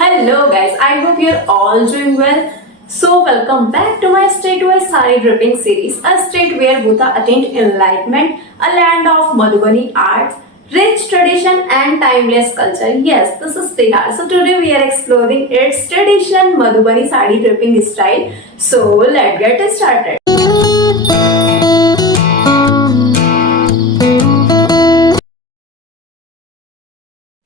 Hello guys, I hope you're all doing well. So welcome back to my state-wise sari dripping series, a state where Bhuta attained enlightenment, a land of Madhubani arts, rich tradition and timeless culture. Yes, this is Tihar. So today we are exploring its tradition, Madhubani sari dripping style. So let's get started.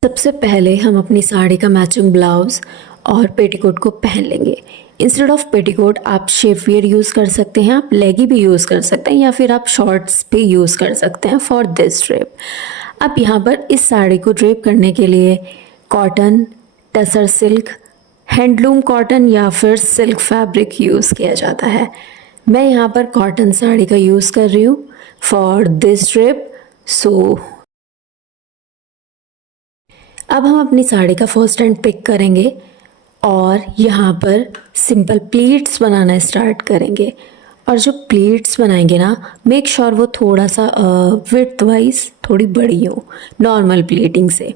सबसे पहले हम अपनी साड़ी का matching blouse और petticoat को पहन लेंगे। Instead of petticoat आप शेप वियर यूज़ कर सकते हैं, आप लेगी भी यूज़ कर सकते हैं या फिर आप शॉर्ट्स भी यूज़ कर सकते हैं फॉर दिस ड्रेप। अब यहाँ पर इस साड़ी को ड्रेप करने के लिए cotton, tussar silk, handloom cotton या फिर सिल्क फैब्रिक यूज़ किया जाता है। मैं यहाँ पर कॉटन साड़ी का यूज़ कर रही हूँ फॉर दिस ड्रेप। सो अब हम अपनी साड़ी का फर्स्ट एंड पिक करेंगे और यहाँ पर सिंपल प्लीट्स बनाना स्टार्ट करेंगे। और जो प्लीट्स बनाएंगे ना, मेक श्योर वो थोड़ा सा विड्थ वाइज थोड़ी बड़ी हो नॉर्मल प्लेटिंग से।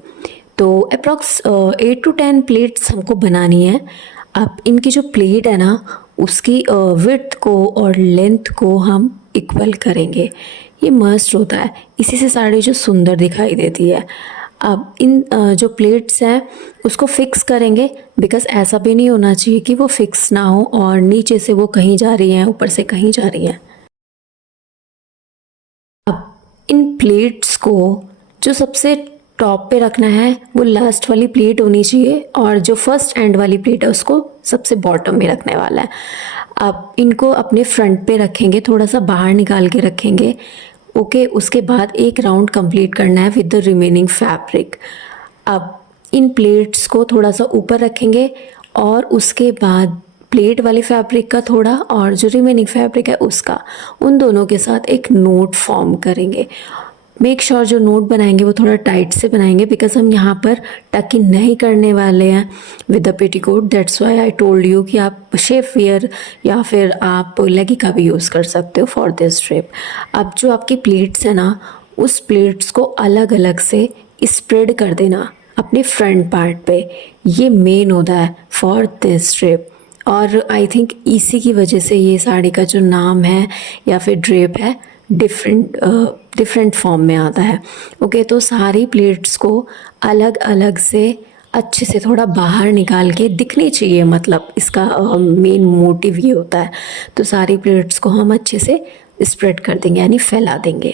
तो अप्रॉक्स 8 to 10 प्लेट्स हमको बनानी है। अब इनकी जो प्लेट है ना, उसकी विड्थ को और लेंथ को हम इक्वल करेंगे। ये मस्ट होता है, इसी से साड़ी जो सुंदर दिखाई देती है। अब इन जो प्लेट्स हैं उसको फिक्स करेंगे, बिकॉज ऐसा भी नहीं होना चाहिए कि वो फिक्स ना हो और नीचे से वो कहीं जा रही हैं, ऊपर से कहीं जा रही हैं। अब इन प्लेट्स को जो सबसे टॉप पे रखना है वो लास्ट वाली प्लेट होनी चाहिए और जो फर्स्ट एंड वाली प्लेट है उसको सबसे बॉटम में रखने वाला है। अब इनको अपने फ्रंट पे रखेंगे, थोड़ा सा बाहर निकाल के रखेंगे। ओके, उसके बाद एक राउंड कंप्लीट करना है विद द रिमेनिंग फैब्रिक। अब इन प्लेट्स को थोड़ा सा ऊपर रखेंगे और उसके बाद प्लेट वाली फैब्रिक का थोड़ा और जो रिमेनिंग फैब्रिक है उसका, उन दोनों के साथ एक नोट फॉर्म करेंगे। मेक श्योर जो नोट बनाएंगे वो थोड़ा टाइट से बनाएंगे, बिकॉज हम यहाँ पर टक इन नहीं करने वाले हैं with the petticoat. That's why I told you कि आप शेप वियर या फिर आप लेगी का भी यूज़ कर सकते हो फॉर दिस ड्रेप। अब जो आपकी प्लेट्स है ना, उस प्लेट्स को अलग अलग से स्प्रेड कर देना अपने फ्रंट पार्ट पे। ये मेन होता है फॉर दिस ड्रेप और आई थिंक इसी की वजह से ये साड़ी का जो नाम है या फिर ड्रेप है डिफरेंट फॉर्म में आता है। ओके, तो सारी प्लेट्स को अलग अलग से अच्छे से थोड़ा बाहर निकाल के दिखनी चाहिए, मतलब इसका मेन मोटिव ये होता है। तो सारी प्लेट्स को हम अच्छे से स्प्रेड कर देंगे, यानी फैला देंगे।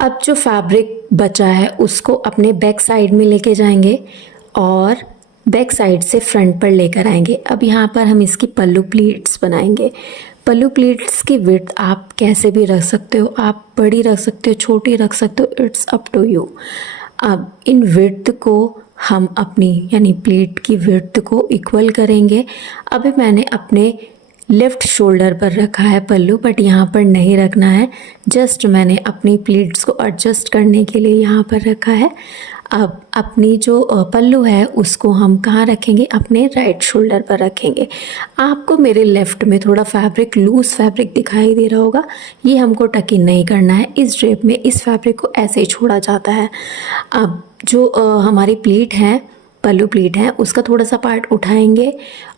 अब जो फैब्रिक बचा है उसको अपने बैक साइड में लेके जाएंगे और बैक साइड से फ्रंट पर लेकर आएंगे। अब यहाँ पर हम इसकी पल्लू प्लीट्स बनाएंगे। पल्लू प्लीट्स की विड्थ आप कैसे भी रख सकते हो, आप बड़ी रख सकते हो, छोटी रख सकते हो, इट्स अप टू यू। अब इन विड्थ को हम अपनी यानी प्लेट की विड्थ को इक्वल करेंगे। अभी मैंने अपने लेफ़्ट शोल्डर पर रखा है पल्लू, बट यहाँ पर नहीं रखना है। जस्ट मैंने अपनी प्लीट्स को एडजस्ट करने के लिए यहाँ पर रखा है। अब अपनी जो पल्लू है उसको हम कहाँ रखेंगे, अपने राइट शोल्डर पर रखेंगे। आपको मेरे लेफ़्ट में थोड़ा फैब्रिक, लूज़ फैब्रिक दिखाई दे रहा होगा, ये हमको टक इन नहीं करना है। इस ड्रेप में इस फैब्रिक को ऐसे ही छोड़ा जाता है। अब जो हमारी प्लीट है, पल्लू प्लीट है, उसका थोड़ा सा पार्ट उठाएंगे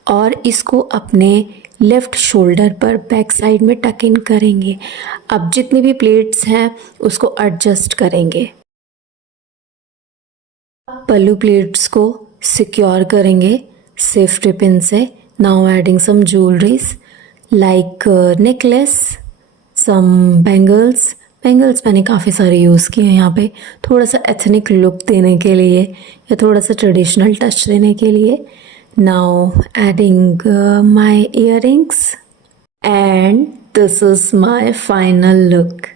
और इसको अपने लेफ़्ट शोल्डर पर बैक साइड में टक इन करेंगे। अब जितनी भी प्लेट्स हैं उसको एडजस्ट करेंगे। पल्लू प्लेट्स को सिक्योर करेंगे सेफ्टी पिन से। Now adding some jewelleries like necklace, some bangles. मैंने काफ़ी सारे यूज़ किए हैं यहाँ पे, थोड़ा सा एथनिक लुक देने के लिए या थोड़ा सा ट्रेडिशनल टच देने के लिए। Now adding my earrings and this is my final look.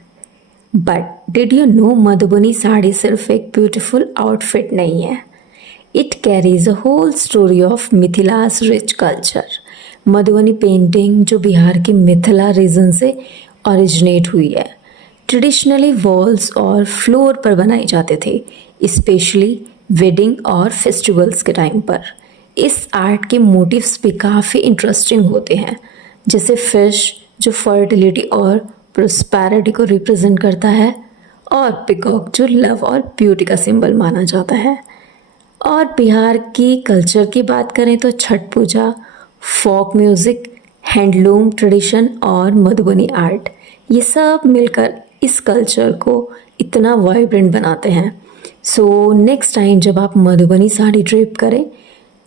But did you know, Madhubani sari सिर्फ एक ब्यूटीफुल आउटफिट नहीं है, it carries a whole story of Mithila's rich culture. Madhubani painting जो बिहार के मिथिला रीजन से ओरिजिनेट हुई है, ट्रेडिशनली वॉल्स और फ्लोर पर बनाए जाते थे, स्पेशली वेडिंग और फेस्टिवल्स के टाइम पर। इस आर्ट के मोटिव्स भी काफ़ी इंटरेस्टिंग होते हैं, जैसे फिश जो फर्टिलिटी और प्रोस्पेरिटी को रिप्रेजेंट करता है और पिकॉक जो लव और ब्यूटी का सिंबल माना जाता है। और बिहार की कल्चर की बात करें तो छठ पूजा, फोक म्यूज़िक, हैंडलूम ट्रेडिशन और मधुबनी आर्ट, ये सब मिलकर इस कल्चर को इतना वाइब्रेंट बनाते हैं। सो नेक्स्ट टाइम जब आप मधुबनी साड़ी ड्रेप करें,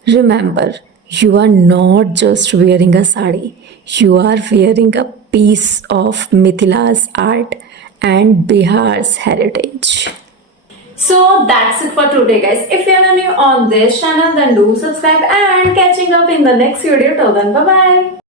remember, you are not just wearing a sari, you are wearing a piece of Mithila's art and Bihar's heritage. So that's it for today, guys. If you are new on this channel, then do subscribe and catching up in the next video. Till then, bye bye.